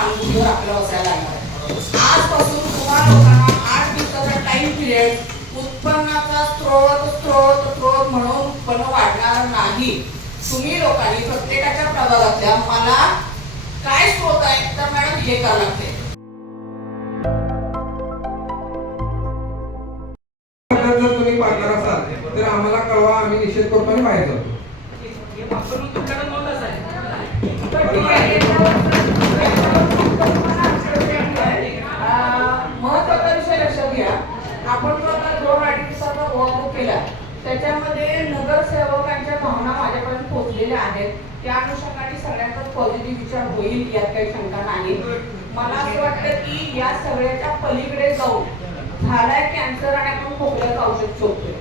मानगुटीवर आपल्याला बसायला लागणार आहे. आजपासून तुम्हा लोकांना 8 दिवसाचा टाइम पिरियड उत्पन्नाचा स्रोत म्हणून उत्पन्न वाढणार नाही. तुम्ही लोकांनी प्रत्येकाच्या प्रभागातल्या मला काय स्रोत आहे तर मॅडम हे करावं लागते. जर तुम्ही पार्टनर असाल तर आम्हाला कळवा, आम्ही निषेध करतो आणि बाहेर जातो. महत्वाचा विषय लक्षात घ्या. आपण जो आता 2-2.5 दिवसाचा वर्क केला त्याच्यामध्ये नगरसेवकांच्या भावना माझ्यापर्यंत पोहोचलेल्या आहेत. त्या अनुषंगाने सगळ्यांचा पॉझिटिव्ह विचार होईल यात काही शंका नाही. मला असं वाटतं की या सगळ्याच्या पलीकडे जाऊन झालाय कॅन्सर आणि आपण खोकल्याचं औषध शोधतोय.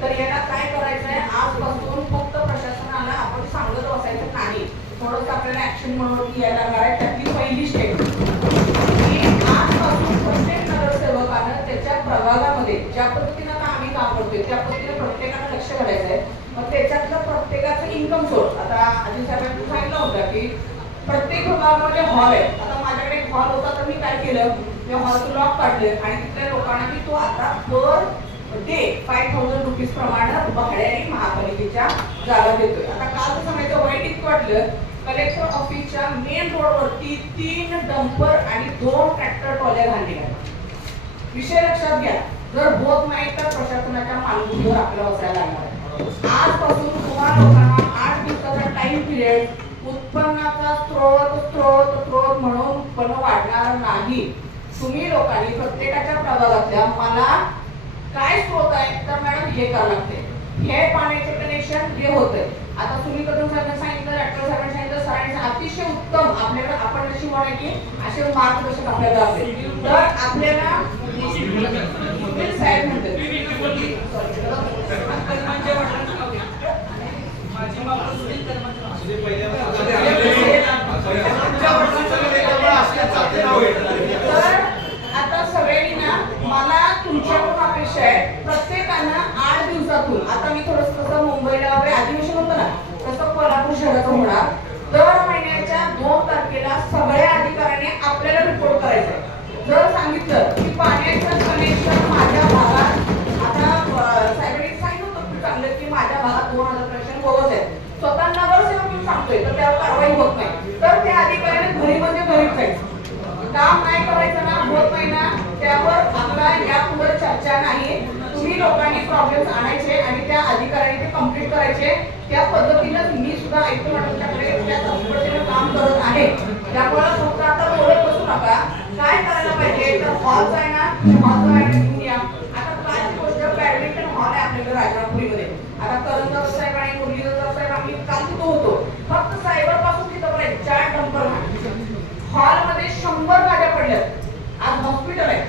तर याला काय करायचं आहे, आजपासून फक्त प्रशासनाला आपण सांगत बसायचं नाही, थोडंसं आपल्याला ऍक्शन म्हणून यायला लागणार आहे. त्यातली पहिली स्टेप की आजपासून प्रत्येक नगरसेवकानं त्याच्या प्रभागामध्ये ज्या पद्धतीनं आता आम्ही काम करतोय त्या पद्धतीने प्रत्येकानं लक्ष घालायचं आहे. मग त्याच्यातलं प्रत्येकाचं इन्कम सोर्स, आता अजित साहेबांनी सांगितलं होतं की प्रत्येक विभागामध्ये हॉल आहे. आता माझ्याकडे एक हॉल होता तर मी काय केलं, त्या हॉलचं लॉक काढले आणि तिथल्या लोकांना मी तो आता पर डे 5,000 रुपीज प्रमाणे भाड्याने महापालिकेच्या जागा देतोय. आता काल तर सांगायचं वाईट इतकं वाटलं, कलेक्टर ऑफिसच्या मेन रोडवरती 3 डंपर आणि 2 ट्रॅक्टर ट्रॉल्या घालल्या. विषय लक्षात घ्या, जर होत नाही तर प्रशासनाच्या मानगुटीवर आपल्याला बसायला लागणार आहे. आजपासून तुम्हा लोकांना 8 दिवसाचा टाइम पिरियड उत्पन्नाचा स्रोत म्हणून उत्पन्न वाढणार नाही. तुम्ही लोकांनी प्रत्येकाच्या प्रभागातल्या मला काय स्रोत आहे तर मॅडम हे करावं लागते. हे पाण्याचे कनेक्शन हे होतंय. आता तुम्ही करून सांगितलं, डॉक्टर साहेबांनी सांगितलं, सरांनी अतिशय उत्तम आपल्याकडे आपण नशीब आहे की असे मार्गदर्शक आपल्याला असेल तर आपल्याला साहेब म्हणतात तर आता सगळ्यांनी ना मला तुमच्याकडून अपेक्षा आहे प्रत्येकानं 8 दिवसातून, आता मी थोडंसं मुंबईला वगैरे अधिवेशन होतं ना तसं कोल्हापूर शहराचं होणार, दर महिन्याच्या 2 तारखेला सगळ्या अधिकाऱ्यांनी आपल्याला रिपोर्ट करायचा आहे. जर सांगितलं की पाण्याचं कनेक्शन माझ्या भागात, आता साहेबांनी सांगितलं होतं खूप चांगलं की माझ्या भागात 2000 कनेक्शन बोगस आहे, स्वतः नगरसेवक सांगतोय तर त्यावर कारवाई होत नाही, तर त्या अधिकाऱ्याने घरी म्हणजे घरीच जायचं. काम नाही करायचं ना, होत नाही ना, त्यावर आपला यापुढे चर्चा नाही. तुम्ही लोकांनी प्रॉब्लेम्स आणायचे आणि त्या अधिकाऱ्यांनी ते कंप्लीट करायचे. त्या पद्धतीनं मी सुद्धा ऐकतो तुमच्याकडे त्या पद्धतीनं काम करत आहे. त्यामुळे फक्त आता बोलत बसू नका, काय करायला पाहिजे तर हॉलचं आहे ना, हॉलचं ऍड्रेस घेऊन या. आता कालची गोष्ट बॅडमिंटन हॉल आहे आपल्याकडे राजापुरीमध्ये. आता करंदर साहेब आणि मुरलीधर साहेब आम्ही काल तिथं होतो, फक्त सायबर पासून तिथं बघाय 4 डंपर हॉलमध्ये 100 गाड्या पडल्यात. आज हॉस्पिटल आहे,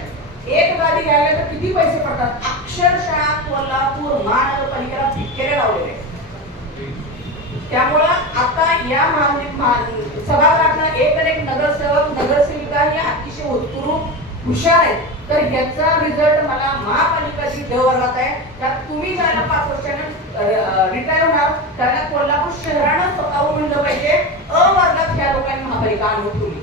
एक गाडी घ्यायला तर किती पैसे पडतात. अक्षरशः कोल्हापूर महानगरपालिकेला भिक्केले लावलेले. त्यामुळं आता या सभागृहातनं एक नगरसेवक नगरसेविका हे अतिशय उत्कृष्ट हुशार आहेत. तर याचा रिझल्ट मला महापालिकाची ड वर्गात आहे. त्यात तुम्ही ज्याला 5 वर्षानं रिटायर होणार त्याला कोल्हापूर शहरानं स्वतःहून म्हणलं पाहिजे अ वर्गात ह्या लोकांनी महापालिका आणून ठेवली.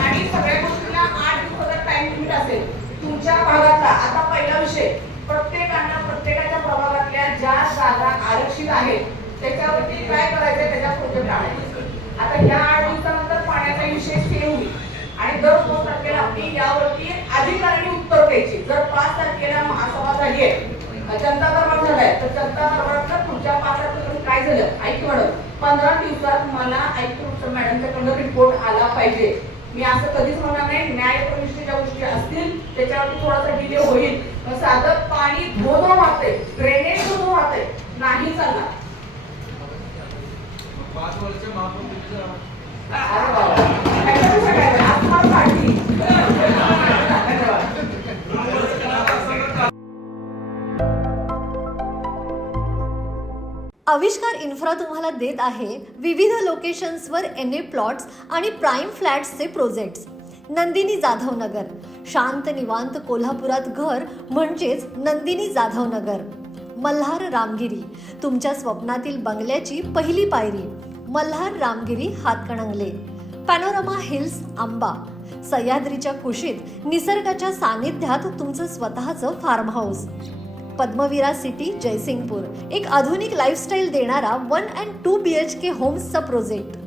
आणि सगळ्या गोष्टीला 8 दिवसाचा टाइम लिमिट असेल तुमच्या भागातला. आता पहिला विषय, प्रत्येकाच्या प्रभागातल्या ज्या जागा आरक्षित आहेत त्याच्यावरती काय करायचं त्याच्या प्रोजेक्ट आणायचे. आता ह्या 8 दिवसानंतर पाण्याचा विषय सेव्ह होईल आणि दर 2 तारखेला आपली यावरती अधिकाऱ्यांनी उत्तर द्यायची. जर 5 तारखेला महासभा झाली आहे, जनता दरबार झालाय, तर जनता दरबारातलं पुढच्या 5 तारखेपर्यंत काय झालं ऐक मॅडम, 15 दिवसात मला ऐकून मॅडमच्याकडून रिपोर्ट आला पाहिजे. मी असं कधीच म्हणणार नाही, न्यायप्रविष्टीच्या गोष्टी असतील त्याच्यावरती थोडासा डिले होईल, पण साधं पाणी धोधो वाहतंय, ड्रेनेज धोधो वाहतंय, नाही चालणार. 5 वर्ष अरे बाबा आज पार्टी आविष्कार इन्फ्रा तुम्हाला देत आहे विविध लोकेशन्सवर NA प्लॉट्स आणि प्राईम फ्लॅट्सचे प्रोजेक्ट्स. नंदिनी जाधव नगर, शांत निवांत कोल्हापुरात घर म्हणजेच नंदिनी जाधव नगर. मल्हार रामगिरी, तुमच्या स्वप्नातील बंगल्याची पहिली पायरी. मल्हार रामगिरी हातकणंगले, पॅनोरमा हिल्स आंबा, सह्याद्रीच्या कुशीत निसर्गाच्या सानिध्यात तुमचं स्वतःचं फार्म हाऊस, पद्मविरा सिटी जयसिंगपूर, एक आधुनिक लाईफस्टाईल देणारा 1 and 2 BHK होम्सचा प्रोजेक्ट,